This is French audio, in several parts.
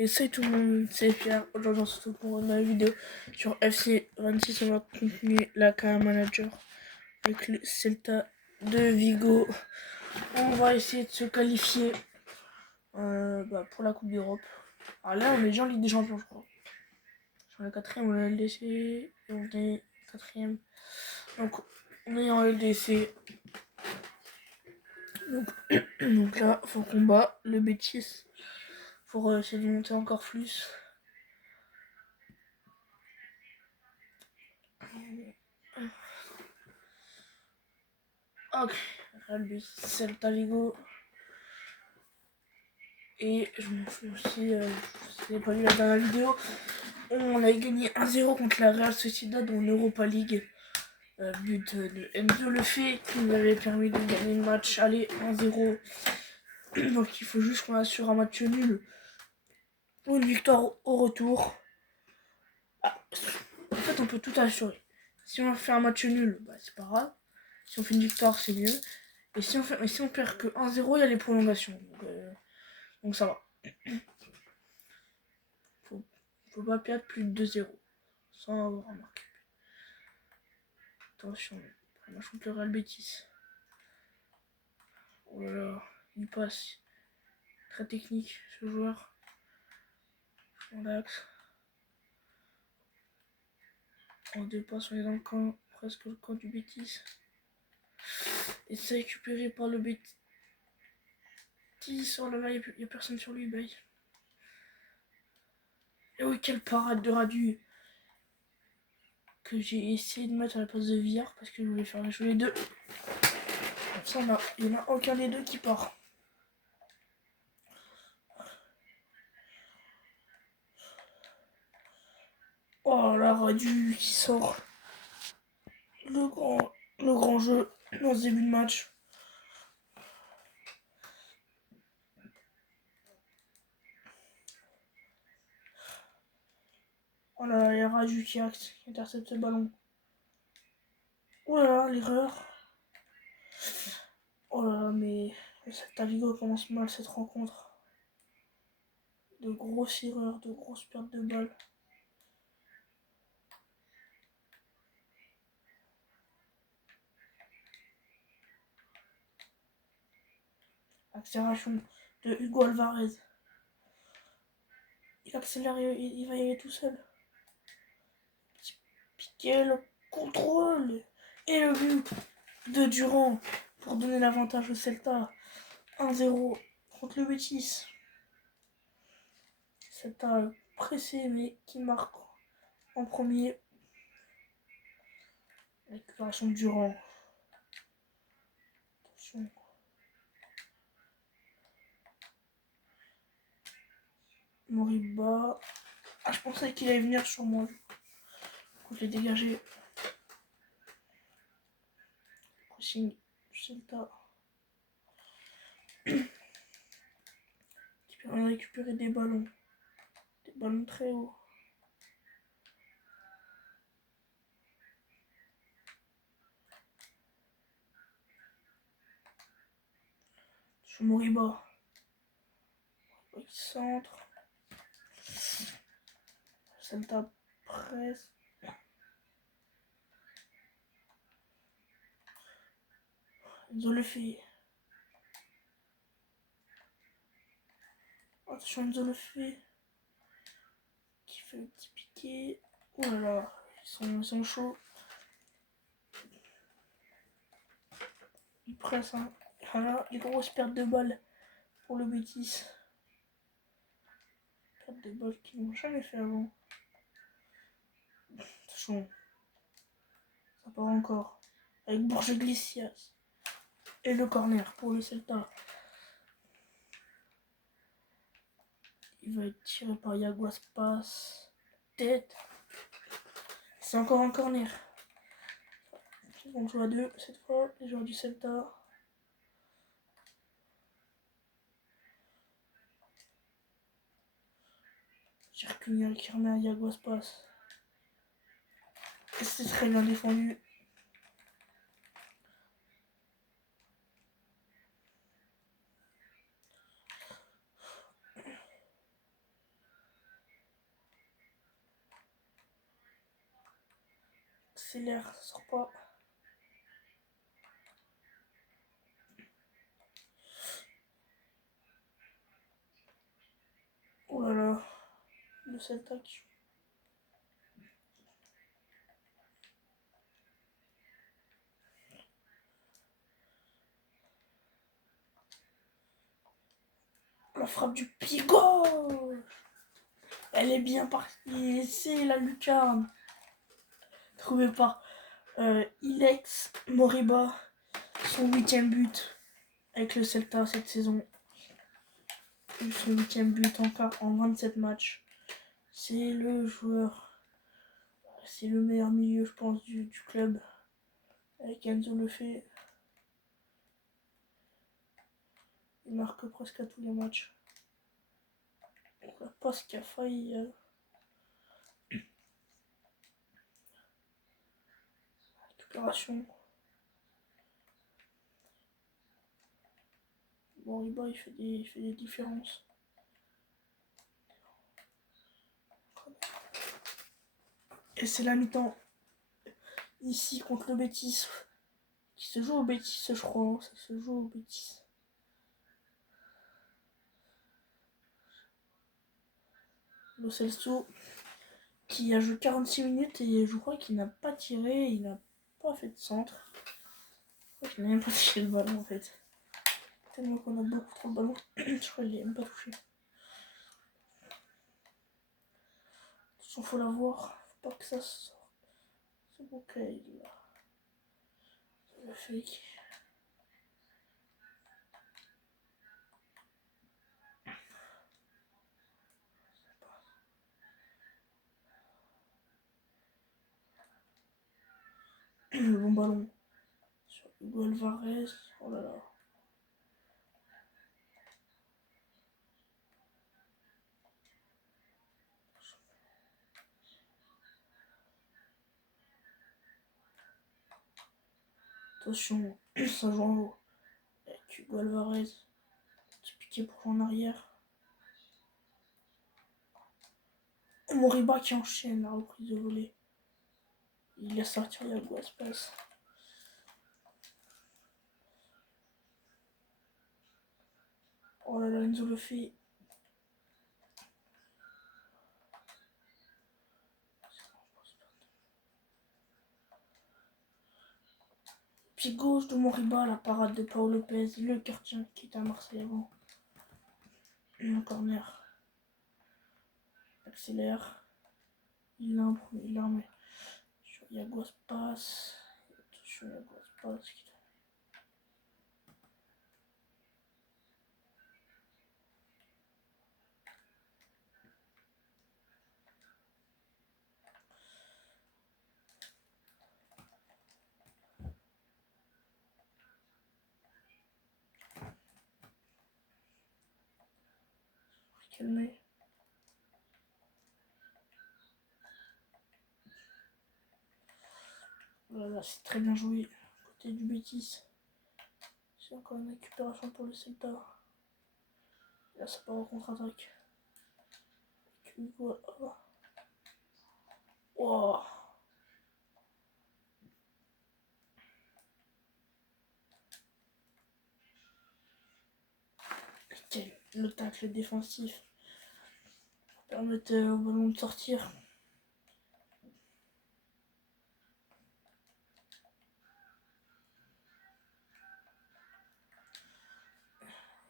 Et salut tout le monde, c'est Pierre. Aujourd'hui on se retrouve pour une nouvelle vidéo sur FC 26. On va continuer la carrière manager avec le Celta de Vigo. On va essayer de se qualifier pour la Coupe d'Europe. Alors là on est déjà en Ligue des Champions je crois. Sur la 4ème on est LDC et on est 4ème. Donc on est en LDC. Donc là faut qu'on bat le Betis pour essayer de monter encore plus. Ok, Real Betis, Celta Vigo. Et je m'en fous aussi, je n'ai pas lu la dernière vidéo. On a gagné 1-0 contre la Real Sociedad en Europa League. But de Enzo Lefebvre qui nous avait permis de gagner le match. Allez, 1-0. Donc il faut juste qu'on assure un match nul ou une victoire au retour. Ah, en fait, on peut tout assurer. Si on fait un match nul, bah, c'est pas grave. Si on fait une victoire, c'est mieux. Et si on perd que 1-0, il y a les prolongations. Donc ça va. Faut pas perdre plus de 2-0 sans avoir remarqué. Attention, on affronte le Real Betis. Oh là là, il passe. Très technique ce joueur. On l'axe. En deux passes, on est dans le camp, presque le camp du Betis. Et c'est récupéré par le Betis. Oh là là, il n'y a personne sur lui, bye. Et oui, quelle parade de Radu que j'ai essayé de mettre à la place de Villar parce que je voulais faire jouer les deux. Comme ça, il n'y en a aucun des deux qui part. Oh là, Radu qui sort le grand jeu dans ce début de match. Oh là là, il y a Radu qui intercepte le ballon. Oh là là, l'erreur. Oh là là, mais Celta Vigo commence mal cette rencontre. De grosses erreurs, de grosses pertes de balles. Accélération de Hugo Alvarez. Il accélère, il va y aller tout seul. Petit piqué, le contrôle. Et le but de Durand pour donner l'avantage au Celta. 1-0 contre le Betis. Celta pressé mais qui marque en premier. Récupération de Durand. Attention. Moriba. Ah, je pensais qu'il allait venir sur moi. Du coup, je l'ai dégagé. Pressing du Celta. Qui permet de récupérer des ballons. Des ballons très hauts. Sur Moriba. Il centre. Celta presse. Enzo Lefebvre. Attention Enzo Lefebvre. Qui fait le petit piqué. Oh là là. Ils sont chauds. Ils pressent. Hein. Voilà, les grosses pertes de balles pour le Betis. Pertes de balles qu'ils n'ont jamais fait avant. Attention. Ça part encore. Avec Borja Iglesias. Et le corner pour le Celta. Il va être tiré par Iago Aspas. Tête. C'est encore un corner. On joue à deux cette fois, les joueurs du Celta. Circunial qui remet à Iago Aspas. C'est très bien défendu. accélère, ça sort pas. Oh là là, le Celta qui... La frappe du pied gauche. Elle est bien partie. C'est la lucarne. Trouvé par Ilex Moriba. Son 8e but avec le Celta cette saison. Son 8e but en 27 matchs. C'est le joueur. C'est le meilleur milieu, je pense, du club. Avec Enzo Lefebvre. Il marque presque à tous les matchs. La passe qui a failli... Récupération. Bon, Riba, il fait des différences. Et c'est la mi-temps. Ici, contre le Betis. Qui se joue au Betis, je crois. Hein. Ça se joue au Betis. Lo Celso, qui a joué 46 minutes et je crois qu'il n'a pas tiré, il n'a pas fait de centre. Je crois qu'il n'a même pas touché le ballon en fait. Tellement qu'on a beaucoup trop de ballons, je crois qu'il n'a même pas touché. Attention, faut la voir, faut pas que ça sorte. C'est bon, il là. C'est le fake. Le bon ballon sur Hugo Alvarez. Oh là là. Attention, ça joue en haut. Avec Hugo Alvarez. Petit piqué pour jouer en arrière. Moriba qui enchaîne la reprise de volée. Il laisse sortir Yago Aspas. Oh là là, Enzo le fait. Pied gauche de Moriba, la parade de Paul Lopez, le gardien qui était à Marseille avant. Un corner. Accélère. Il l'a mais sur Yago Aspas. Attention, Yago Aspas. Calmer. Voilà, c'est très bien joué. Côté du Betis. C'est encore une récupération pour le Celta. Là, ça part en contre-attaque. Oh. Le tacle défensif permettre au ballon de sortir.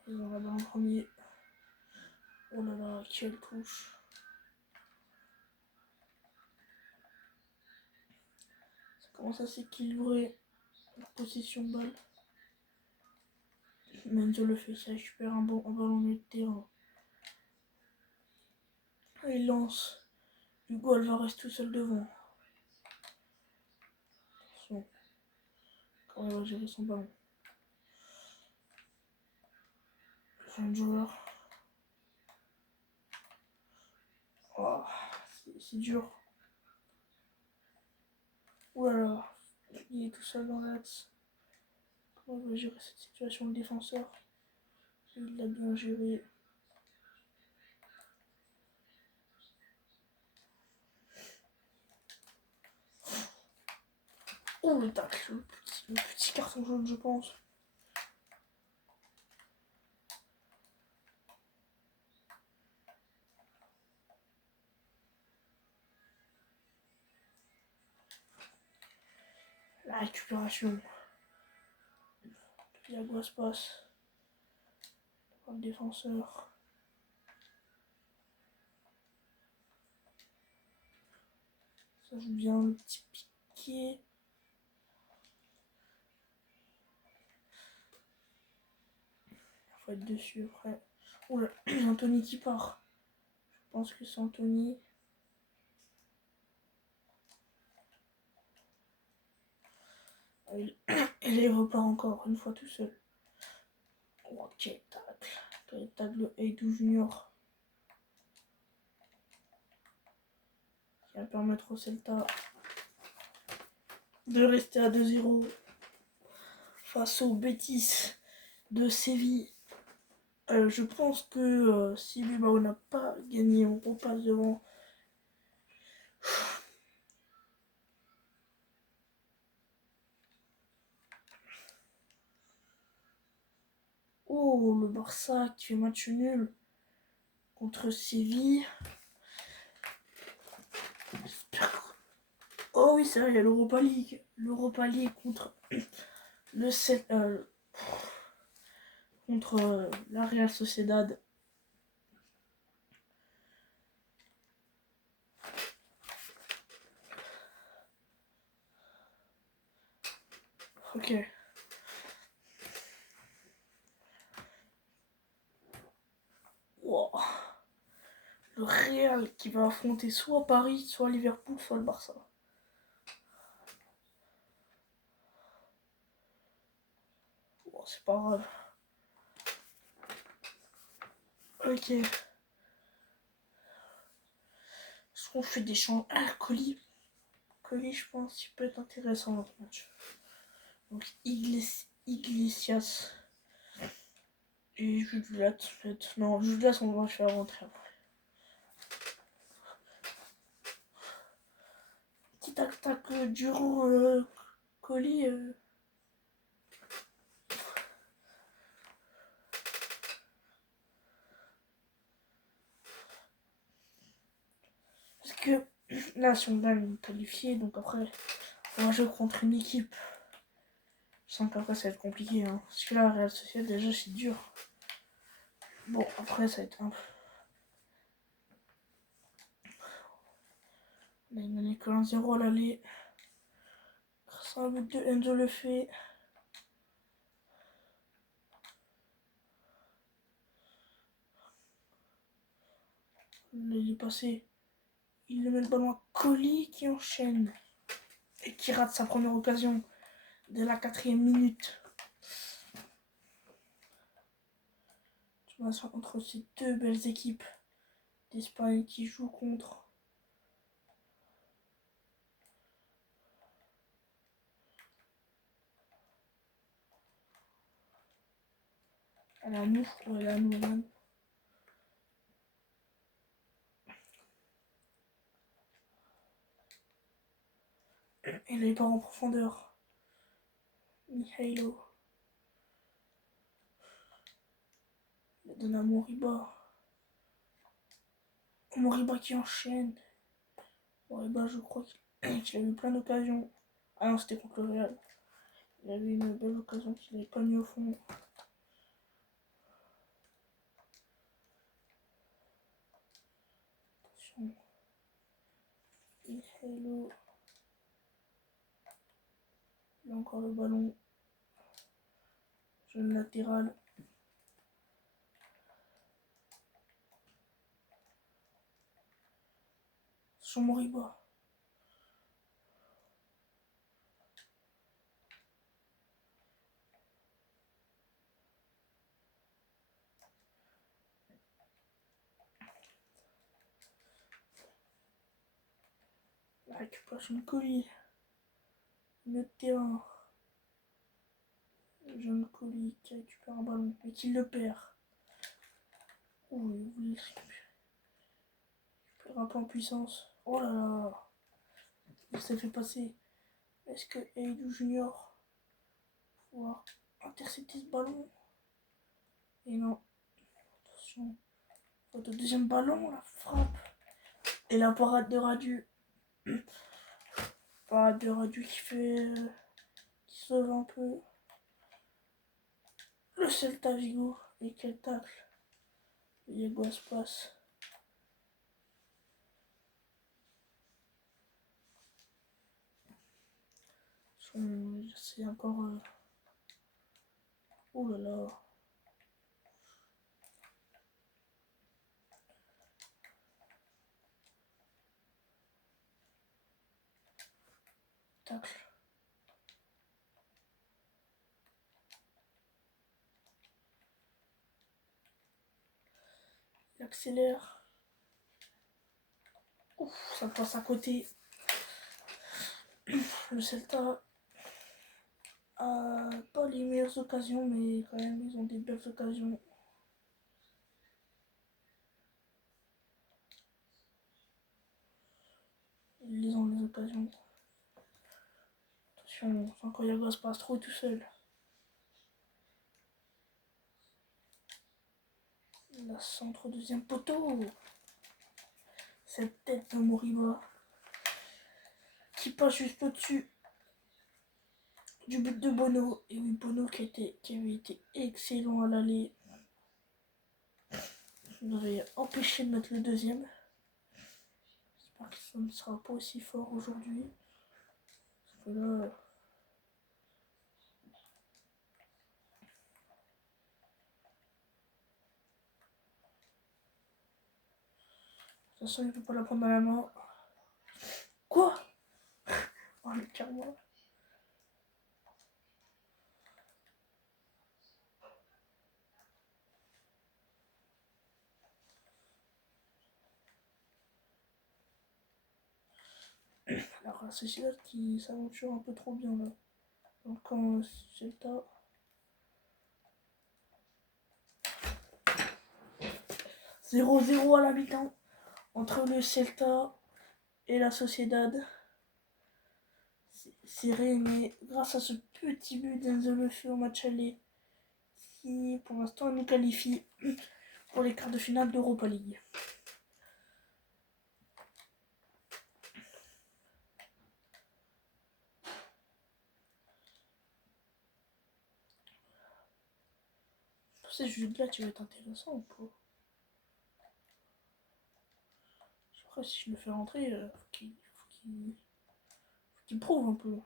Ils ont la balle en premier. Oh là là, quelle touche. Ça commence à s'équilibrer. La possession de balle. Menzo le fait, il récupère un ballon au milieu de terrain. Et il lance. Hugo Alvarez tout seul devant. Attention. Comment il va gérer son ballon. Le jeune joueur. Oh, c'est dur. Ouh là là. Il est tout seul dans l'axe. Comment il va gérer cette situation de défenseur? Il l'a bien géré. Oh, le tacle, le petit carton jaune, je pense. La récupération. Thiago Aspas. Le défenseur. Ça joue bien le petit piqué. Il faut être dessus après. Oh là, Anthony qui part. Je pense que c'est Anthony. Et il repart encore une fois tout seul. Oh, quel tacle. Quel tacle Eidou Junior. Qui va permettre au Celta de rester à 2-0 face au Betis de Séville. Je pense que si Bilbao n'a pas gagné, on repasse devant. Oh, le Barça qui fait match nul contre Séville. Oh oui, c'est vrai, il y a l'Europa League. L'Europa League contre contre la Real Sociedad. Ok. Wow. Le Real qui va affronter soit Paris, soit Liverpool, soit le Barça. Bon, c'est pas grave. Ok. Est-ce qu'on fait des champs? Ah, Colis, je pense qu'il peut être intéressant dans ce match. Donc, Iglesias et Judelat. Non, Judelat, on va le faire rentrer après. Petit attaque Duro Colis. Parce que là, si on gagne, on est qualifié. Donc après, on va jouer contre une équipe. Je sens qu'après, ça va être compliqué. Hein. Parce que là, Real Sociedad, déjà, c'est dur. Bon, après, ça va être un peu. On a gagné que 1-0 à l'aller. Grâce à un but de Enzo le fait. Il est passé. Il le met le ballon à Colis qui enchaîne. Et qui rate sa première occasion dès la 4e minute. Tu vois, entre ces deux belles équipes d'Espagne qui jouent contre. Elle a nous, ouais, elle a nous. Et là, il part en profondeur. Mihailo. Il donne à Moriba. Moriba qui enchaîne. Moriba, je crois qu'il a eu plein d'occasions. Ah non, c'était contre le Real. Il avait une belle occasion qu'il n'avait pas mis au fond. Attention. Mihailo. Il a encore le ballon. Jeune latéral. Sur Moriba. La récupération de Colis. Le terrain. Le jeune Colis qui récupère un ballon et qui le perd. Oh, il voulait le récupérer. Il perd un peu en puissance. Oh là là. Il s'est fait passer. Est-ce que Eidou Junior va intercepter ce ballon? Et non. Attention. Faute au deuxième ballon, la frappe. Et la parade de Radu. Parade de Radu qui fait. Qui sauve un peu le Celta Vigo. Et quel tacle. Diego Aspas. C'est encore. Oh là là. Tacle. Il accélère. Ouf, ça passe à côté. Le Celta a pas les meilleures occasions, mais quand même, ils ont des belles occasions. Ils ont les occasions. Attention, Sankoyaga se passe trop tout seul. La centre deuxième poteau. Cette tête de Moriba qui passe juste au-dessus du but de Bono. Et oui, Bono qui avait été excellent à l'aller. Il avait empêché de mettre le deuxième. J'espère que ça ne sera pas aussi fort aujourd'hui. Parce que là. De toute façon, il ne peut pas la prendre dans la main. Quoi? Oh, le karma. Alors, la Sociedad qui s'aventure un peu trop bien là. Donc, quand Celta. 0-0 à la mi-temps entre le Celta et la Sociedad. C'est serré, mais grâce à ce petit but d'Enzo Lefebvre au match aller, qui pour l'instant nous qualifie pour les quarts de finale d'Europa League. Ce jeu-là, tu vas être intéressant ou pas? Après, si je le fais rentrer, faut qu'il prouve un peu.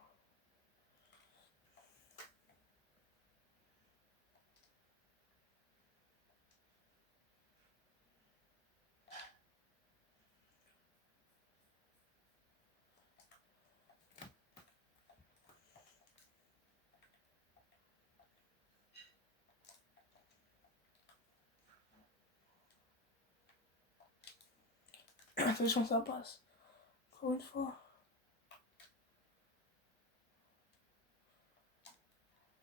Attention, ça passe. Encore une fois.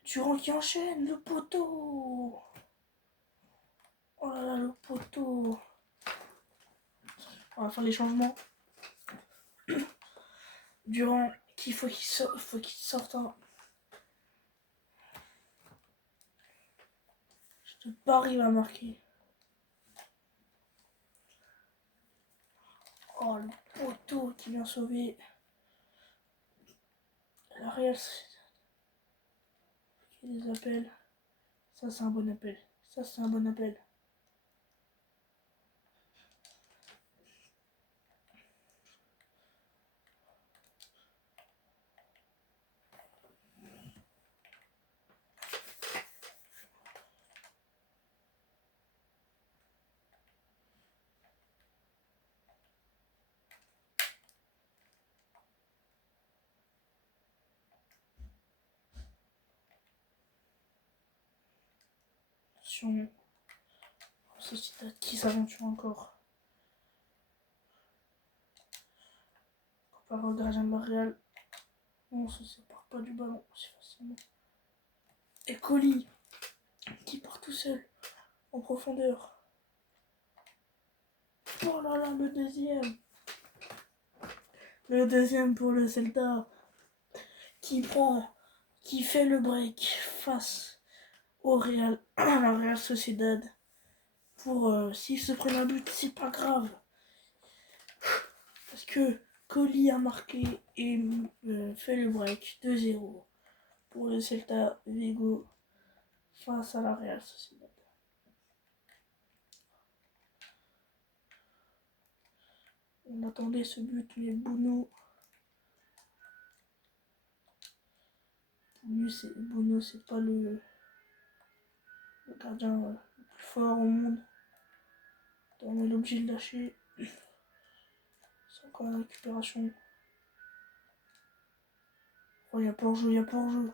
Durand qui enchaîne, le poteau. Oh là là, le poteau. On va faire les changements. Durand, faut qu'il sorte un. Je pas arrive à marquer. Oh, le poteau qui vient sauver la Real Sociedad. Qui les appelle. Ça, c'est un bon appel. Ça, c'est un bon appel. Attention. Sociedad qui s'aventure encore. Par le gardien de la Real. On se sépare pas du ballon aussi facilement. Et Colis qui part tout seul en profondeur. Oh là là, le deuxième. Le deuxième pour le Celta. qui fait le break face au Real, à la Real Sociedad. Pour s'ils se prennent un but, c'est pas grave. Parce que Colli a marqué et fait le break 2-0 pour le Celta Vigo face à la Real Sociedad. On attendait ce but, mais Bono, c'est pas le gardien le plus fort au monde. On est obligé de lâcher. C'est encore la récupération. Oh, il n'y a pas hors-jeu, il n'y a pas hors-jeu.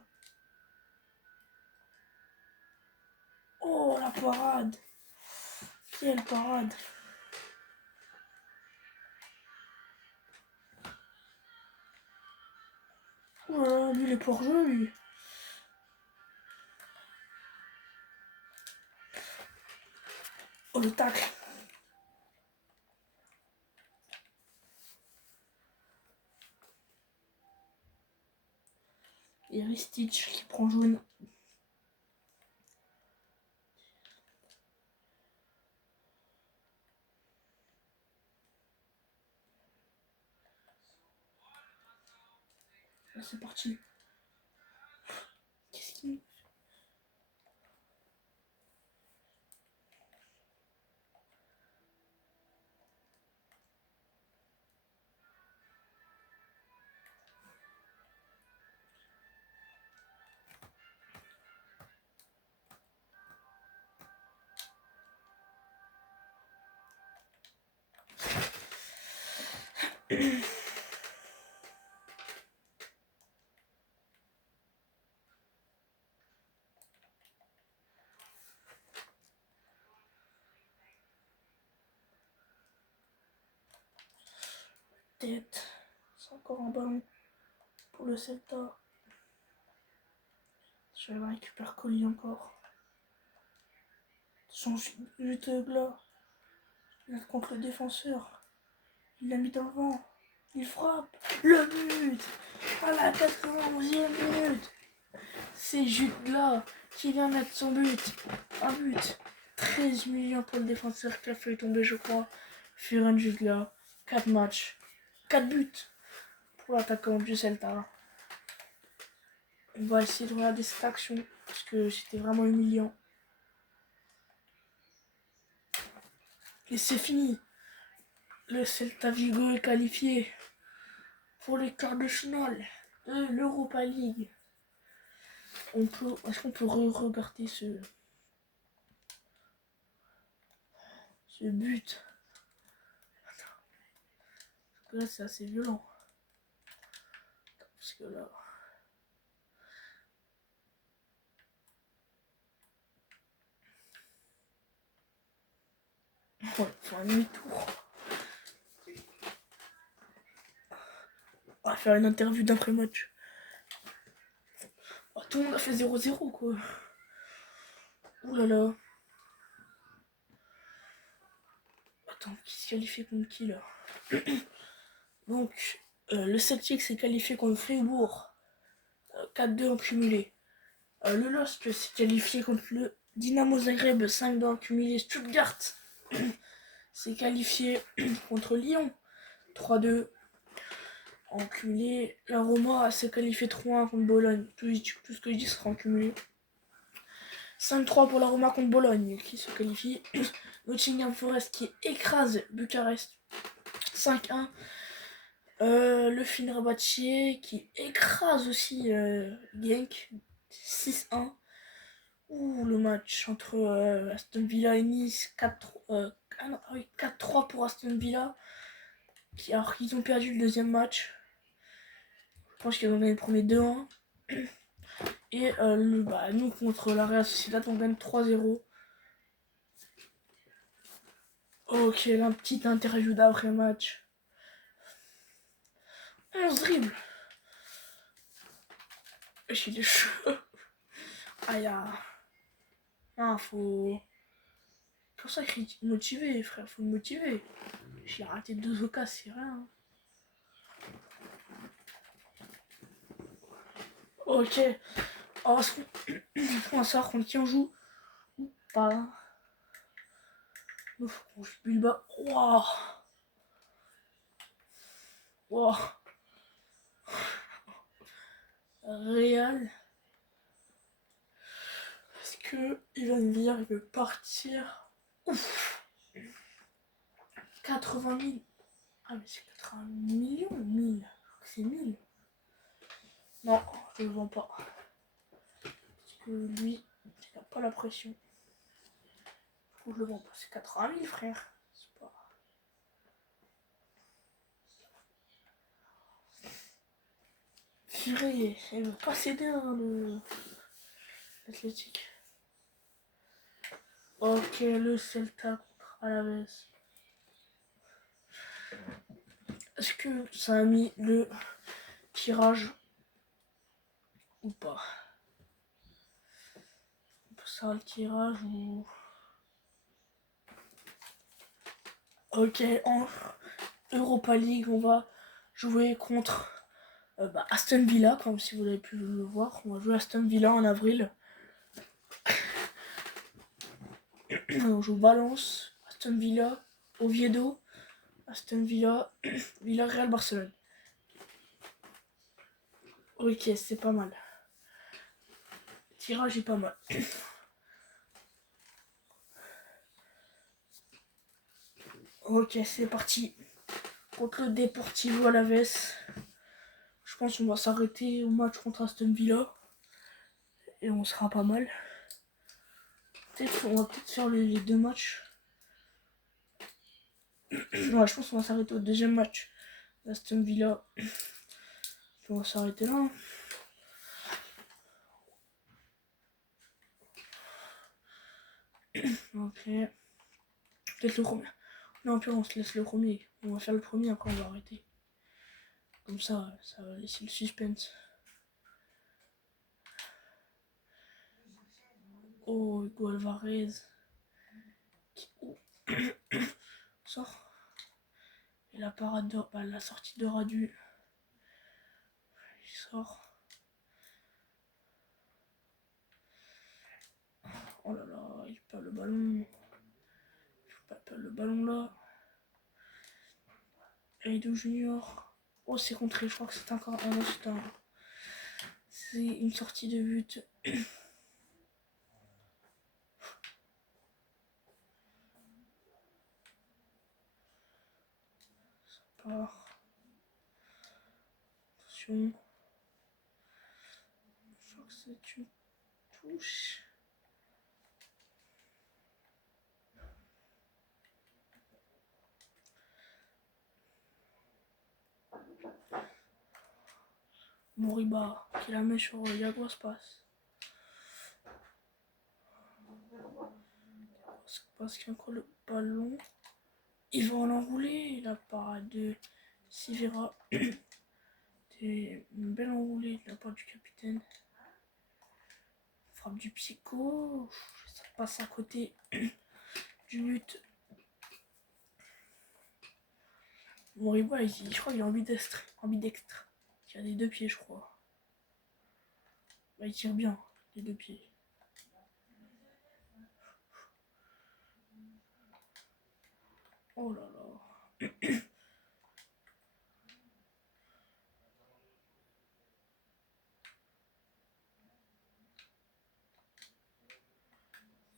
Oh, la parade! Quelle parade! Oh là là, lui, il est pas hors-jeu, lui. Oh, le tacle! Et Ristich qui prend jaune. Là, c'est parti. Qu'est-ce qu'il... Tête. C'est encore un ballon pour le Celta. Je vais récupérer Colli encore. Son but là. Il est contre le défenseur. Il l'a mis dans le vent. Il frappe. Le but à la 91e minute. C'est Jude là qui vient mettre son but. Un but. 13 millions pour le défenseur qui a fait tomber, je crois. Furen Jude là. 4 matchs. 4 buts pour l'attaquant du Celta. On va essayer de regarder cette action parce que c'était vraiment humiliant. Et c'est fini. Le Celta Vigo est qualifié pour les quarts de finale de l'Europa League. Est-ce qu'on peut regarder ce but? Parce que là c'est assez violent. Parce que là... Ouais, faut un demi-tour. On va faire une interview d'après-match. Oh, tout le monde a fait 0-0 quoi. Ouh là là. Attends, qui se qualifie contre qui là? Donc, le Celtic s'est qualifié contre Fribourg. 4-2 en cumulé. Le LOSC s'est qualifié contre le Dynamo Zagreb. 5-2 en cumulé. Stuttgart s'est qualifié contre Lyon. 3-2 en cumulé. La Roma s'est qualifiée 3-1 contre Bologne. Tout ce que je dis sera en cumulé. 5-3 pour la Roma contre Bologne qui se qualifie. Nottingham Forest qui écrase Bucarest 5-1. Le Fenerbahçe qui écrase aussi Genk 6-1. Ouh, le match entre Aston Villa et Nice 4-3 pour Aston Villa. Alors qu'ils ont perdu le deuxième match. Je pense qu'ils ont gagné le premier 2-1. Et nous contre la Real Sociedad on gagne 3-0. Ok, la petite interview d'après match. 11 dribbles. Il est chaud. Aïe. Ah, faut... Pour ça qu'il est motivé, frère, faut le motiver. J'ai raté 2 occasions, c'est rien. Ok. Alors, on va savoir contre qui on joue. Pas. Nous, faut qu'on joue Bilbao. Waouh. Waouh. Real. Est-ce que il va me dire il veut partir? Ouf. 80 000. Ah, mais c'est 80 millions, 1000. C'est 1000. Non, je le vends pas. Parce que lui, il n'a pas la pression. Du coup, je le vends pas. C'est 80 000, frère. C'est pas. Purée, il veut pas céder l'Athletic. Ok, le Celta contre Alaves. Est-ce que ça a mis le tirage ou pas? Ça le tirage ou... Ok, en Europa League, on va jouer contre Aston Villa, comme si vous avez pu le voir. On va jouer Aston Villa en avril. On joue Valence, Aston Villa, Oviedo, Aston Villa, Villarreal, Barcelone. Ok, c'est pas mal. Le tirage est pas mal. Ok, c'est parti. Contre le Deportivo Alaves. Je pense qu'on va s'arrêter au match contre Aston Villa. Et on sera pas mal. On va peut-être faire les deux matchs. Ouais, je pense qu'on va s'arrêter au deuxième match d'Aston Villa. Puis on va s'arrêter là. Ok. Peut-être le premier. Non, puis on se laisse le premier. On va faire le premier, après on va arrêter. Comme ça va laisser le suspense. Oh, Hugo Alvarez. Oh. Sort. Et la parade de... la sortie de Radu. Il sort. Oh là là, il perd le ballon. Il faut pas perdre le ballon là. Edo Junior. Oh, c'est contré, je crois que c'est encore un instant. C'est une sortie de but. Ça part. Attention. Je crois que c'est une touche. Moriba qui la met sur Yago Aspas. Parce qu'il y a encore le ballon. Il va en enrouler. La parade de Sivera. C'est une belle enroulée de la part du capitaine. Frappe du psycho. Ça passe à côté du but. Moriba, je crois qu'il est ambidextre. Ambidextre. Il tire des deux pieds, je crois. Bah, il tire bien, des deux pieds. Oh là là.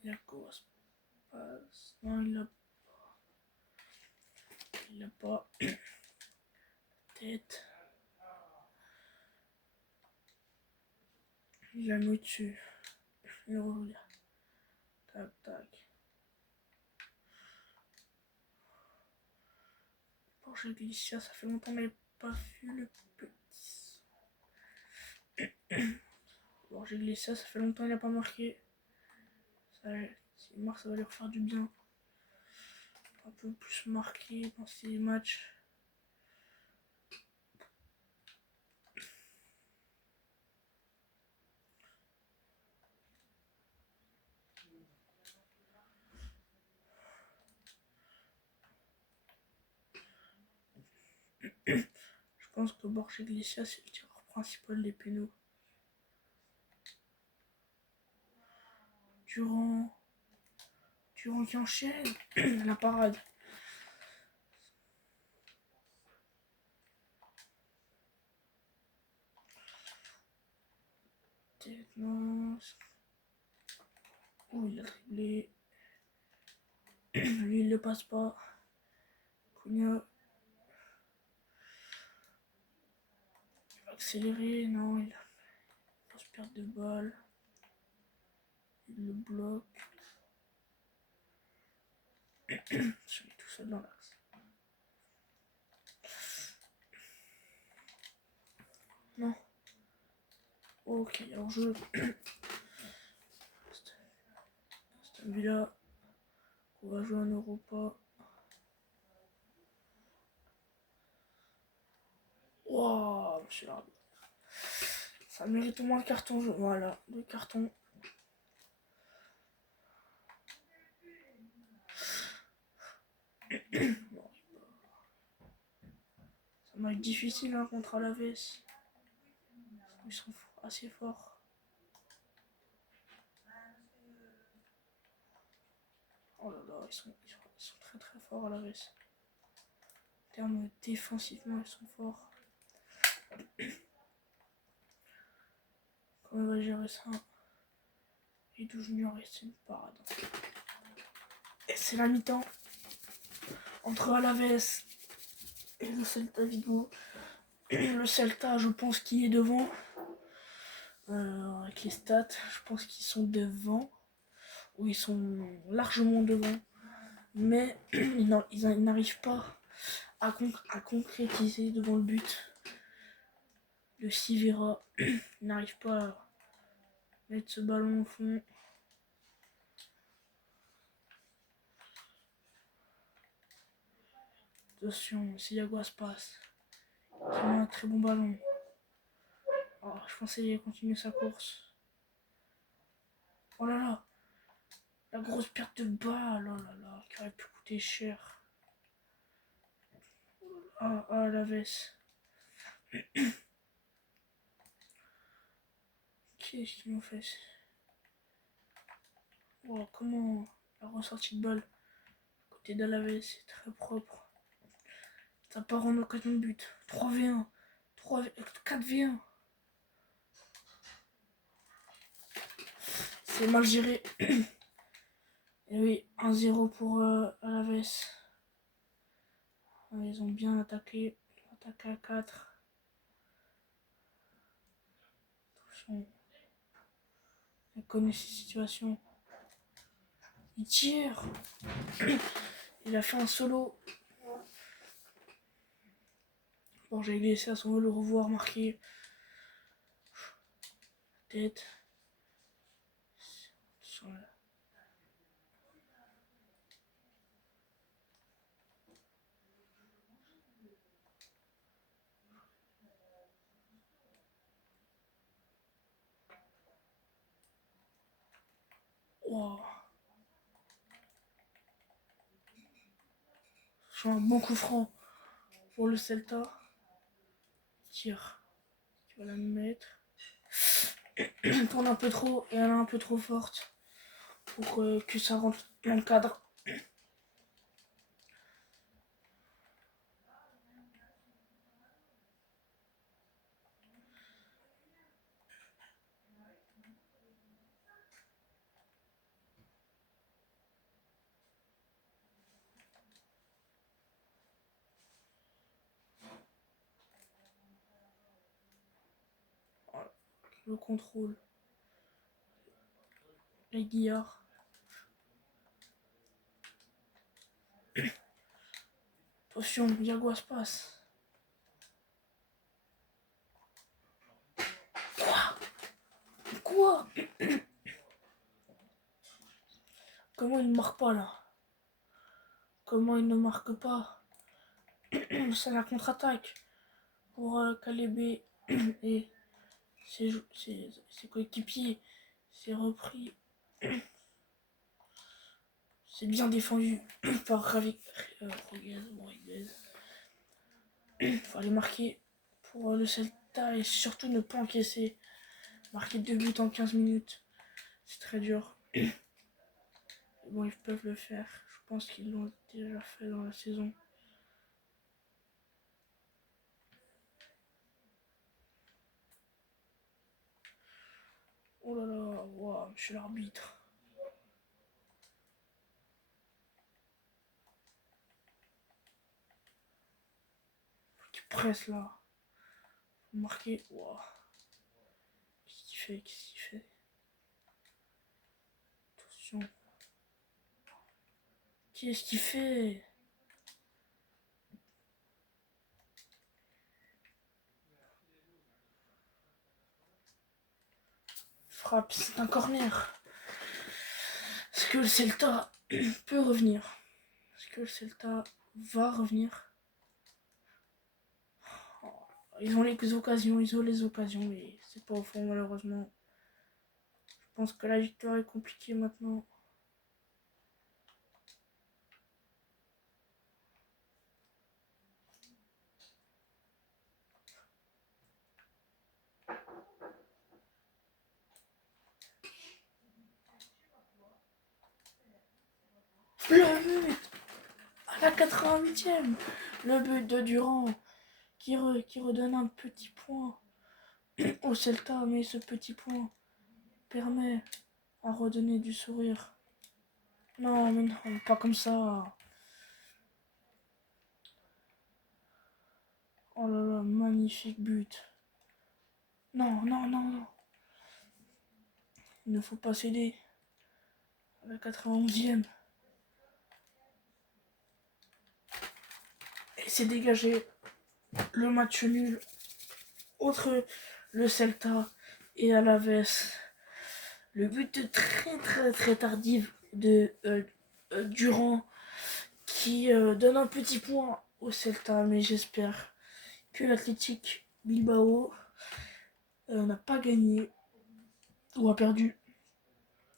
Yago Aspas. Non, il l'a pas. Tête. Il l'a mis dessus. Il revient. Tac, tac. Borja Glicia, ça fait longtemps qu'on n'avait pas vu le petit. Borja Glicia, ça fait longtemps qu'il n'a pas marqué. S'il marque, ça va lui refaire du bien. Un peu plus marqué dans ces matchs. Je pense que Borja Glicia, c'est le tireur principal des pénaux. Durant qui enchaîne. La parade. Non. Oh, il a dribblé. Lui, il le passe pas. Cunha. Il va accélérer. Non, il a une grosse perte de balle. Il le bloque. Je suis tout seul dans l'axe. Non. Ok, alors je. Aston Villa. On va jouer en Europa. Waouh, monsieur l'arbitre. Ça mérite au moins le carton jaune. Voilà, le carton. Bon. Ça va être difficile hein, contre Alaves. Ils sont assez forts. Oh là là, ils sont très très forts à Alaves. En termes défensivement, ils sont forts. Comment il va gérer ça? Edu Junior, c'est une parade. Et c'est la mi-temps entre Alaves et le Celta Vigo. Le Celta, je pense qu'il est devant. Avec les stats, je pense qu'ils sont devant. Ou ils sont largement devant. Mais ils n'arrivent pas à concrétiser devant le but de Sivera. Ils n'arrivent pas à mettre ce ballon au fond. Attention, Thiago Aspas. C'est un très bon ballon. Oh, je pensais qu'il allait continuer sa course. Oh là là. La grosse perte de balle. Oh là là. Qui aurait pu coûter cher. Ah, la veste. Qu'est-ce qu'ils m'ont fait? Oh, comment la ressortie de balle côté d'Alaves, c'est très propre. Ça part en occasion de but. 3v1. 4v1. C'est mal géré. Et oui, 1-0 pour Alaves. Ils ont bien attaqué. Ils ont attaqué à 4. Attention. Il connaît ces situations. Il tire. Il a fait un solo. Bon, j'ai glissé à son le revoir marqué. Tête. Wow. C'est un bon coup franc pour le Celta. Tire. Tu vas la mettre. Elle tourne un peu trop et elle est un peu trop forte pour que ça rentre dans le cadre. Voilà. Le contrôle. Aguillard. Attention, Thiago Aspas. Quoi? Comment il ne marque pas là? Comment il ne marque pas? C'est la contre-attaque pour Calébé et ses coéquipiers. C'est repris. C'est bien défendu par Rodriguez. Il faut aller marquer pour le Celta et surtout ne pas encaisser. Marquer 2 buts en 15 minutes. C'est très dur. Bon, ils peuvent le faire. Je pense qu'ils l'ont déjà fait dans la saison. Oh là là, wow, monsieur l'arbitre. Qui presse là. Marqué. Wow. Qu'est-ce qu'il fait? Qu'est-ce qu'il fait? Attention. Qu'est-ce qu'il fait? Frappe, c'est un corner. Est-ce que le Celta peut revenir? Est-ce que le Celta va revenir? Ils ont les occasions, mais c'est pas au fond malheureusement. Je pense que la victoire est compliquée maintenant. Le but à la 88e. Le but de Durand qui redonne un petit point au Celta, mais ce petit point permet à redonner du sourire. Non, mais non, pas comme ça. Oh là là, magnifique but. Non, non, non, non. Il ne faut pas céder. À la 91e. Et c'est dégagé le match nul entre le Celta et Alaves. Le but très très très tardif de Durand qui donne un petit point au Celta, mais j'espère que l'Athletic Bilbao n'a pas gagné ou a perdu.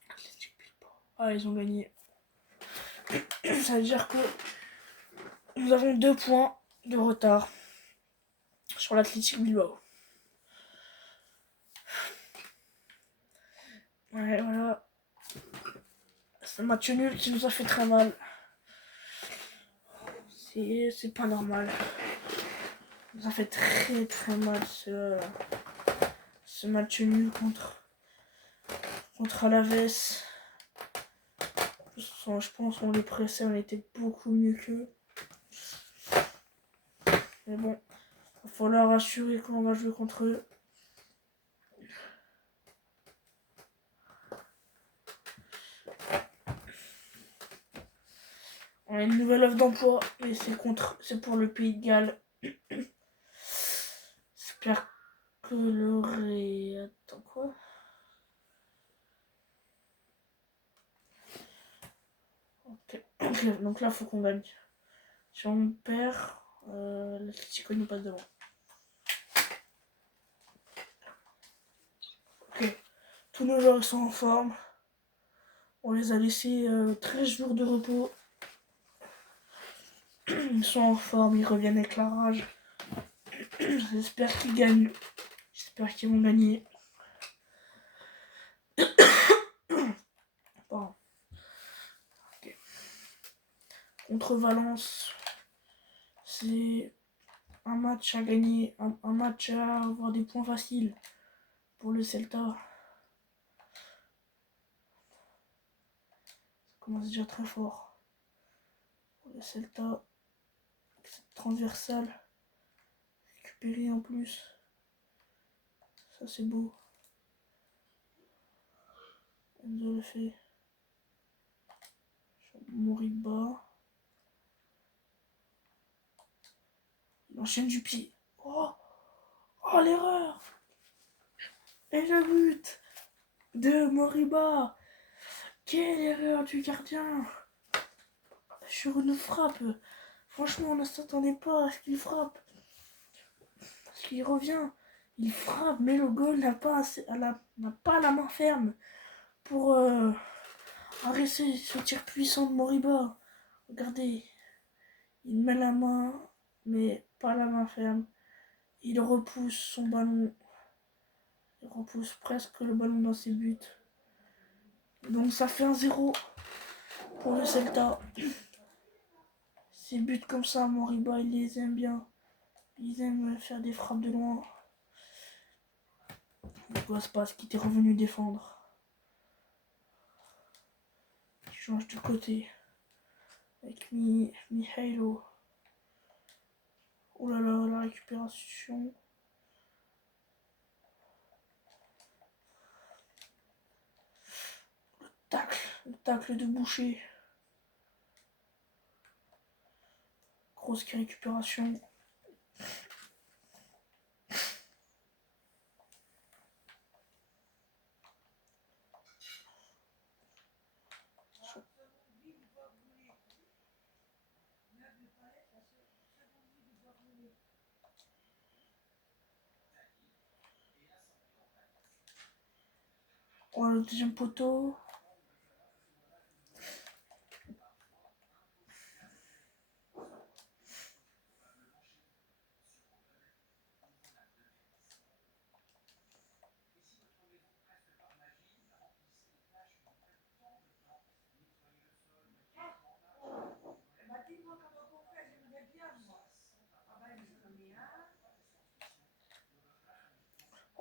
Athletic Bilbao. Ah, ils ont gagné. Ça veut dire que nous avons 2 points de retard sur l'Athletic Bilbao. Ouais, voilà. C'est un match nul qui nous a fait très mal. C'est pas normal. Ça nous a fait très très mal ce match nul contre Alaves. Je pense qu'on les pressait, on était beaucoup mieux qu'eux. Mais bon, il va falloir assurer quand on va jouer contre eux. On a une nouvelle offre d'emploi, mais c'est pour le Pays de Galles. J'espère que le Attends quoi? Ok, donc là faut qu'on gagne. Si on perd, l'Atlético nous passe devant. Ok, tous nos joueurs sont en forme. On les a laissés 13 jours de repos. Ils sont en forme, ils reviennent avec la rage. J'espère qu'ils gagnent. J'espère qu'ils vont gagner. Bon. Okay. Contre Valence, c'est un match à gagner, un match à avoir des points faciles pour le Celta. Ça commence déjà très fort. Pour le Celta, cette transversale, récupérée en plus. Ça c'est beau. Enzo le fait. Moriba. Il enchaîne du pied. Oh, oh l'erreur. Et le but de Moriba. Quelle erreur du gardien. Sur une frappe. Franchement, on ne s'attendait pas à ce qu'il frappe. Parce qu'il revient. Il frappe, mais le goal n'a pas la main ferme pour arrêter ce tir puissant de Moriba. Regardez. Il met la main, mais pas la main ferme. Il repousse son ballon. Il repousse presque le ballon dans ses buts. Donc ça fait 1-0 pour le Celta. Ces buts comme ça, Moriba, il les aime bien. Ils aiment faire des frappes de loin. Guaspas qui était revenu défendre. Il change de côté. Avec Mihailo. Oh là là, la récupération. Le tacle de Boucher. Grosse récupération. Oh, le deuxième poteau.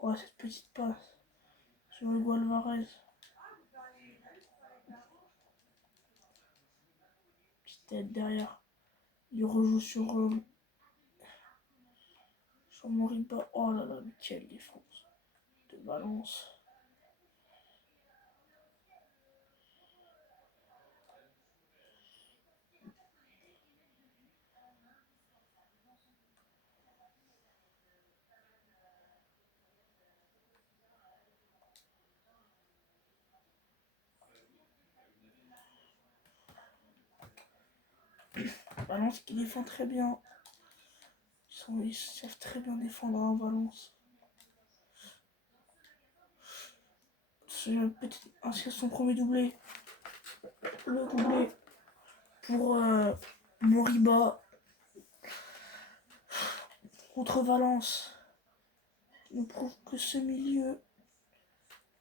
Oh, cette petite passe sur Hugo Alvarez. Petite tête derrière. Il rejoue sur Moriba. Oh là là, quelle défense de Valence. Valence qui défend très bien. Ils savent très bien défendre en Valence. Peut-être inscrire son premier doublé. Le doublé pour Moriba contre Valence. Nous prouve que ce milieu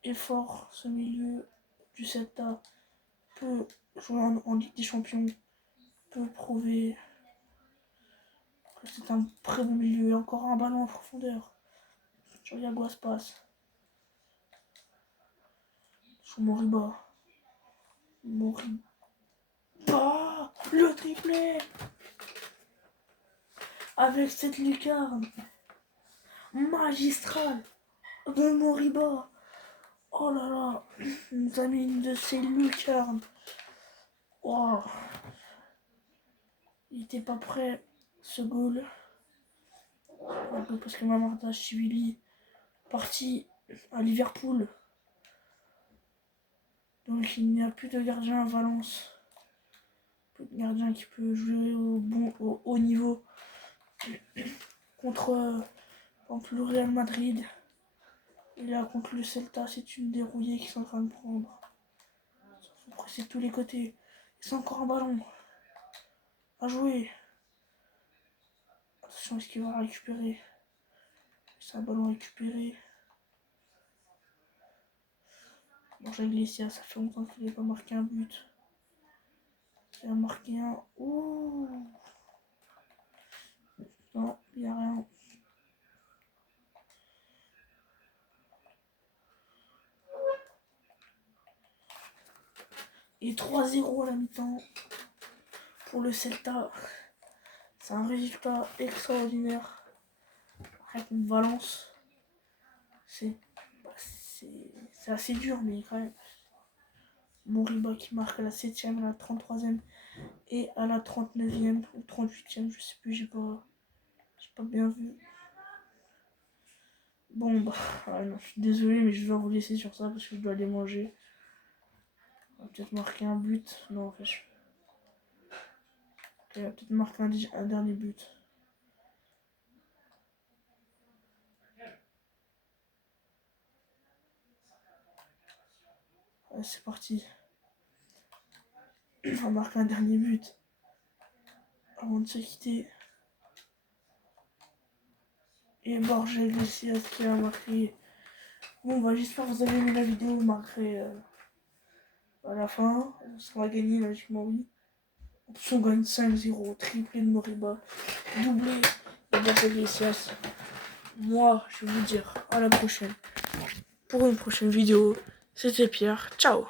est fort. Ce milieu du Celta peut jouer en Ligue des Champions. Peut prouver que c'est un très bon milieu. Encore un ballon en profondeur. Je regarde où ça se passe. Sur Moriba. Moriba. Le triplé avec cette lucarne magistrale de Moriba. Oh là là, il nous a mis une de ces lucarnes. Wow. Il était pas prêt, ce goal. Un peu parce que Mamardashvili parti à Liverpool. Donc il n'y a plus de gardien à Valence. Plus de gardien qui peut jouer au haut niveau. Contre le Real Madrid. Et là, contre le Celta, c'est une dérouillée qu'ils sont en train de prendre. Ils sont pressés de tous les côtés. C'est encore un ballon à jouer. Attention, est-ce qu'il va récupérer? C'est un ballon récupéré. Borja Iglesias, ça fait longtemps qu'il n'a pas marqué un but. Il a marqué un. Ouh! Non, il n'y a rien. Et 3-0 à la mi-temps pour le Celta. C'est un résultat extraordinaire. Contre Valence, c'est assez dur, mais quand même. Moriba qui marque à la 7ème, à la 33ème et à la 39ème ou 38ème, je sais plus, j'ai pas bien vu. Bon bah, non, je suis désolé, mais je dois vous laisser sur ça parce que je dois aller manger. On va peut-être marquer un but. Non, en fait, on va peut-être marquer un dernier but. Allez, c'est parti. On va marquer un dernier but avant de se quitter. Et Borja Iglesias qui a marqué. Bon bah, j'espère que vous avez aimé la vidéo malgré à la fin, ça va gagner logiquement, oui. On gagne 5-0, triplé de Moriba, doublé de Iglesias. Moi, je vais vous dire à la prochaine pour une prochaine vidéo. C'était Pierre, ciao.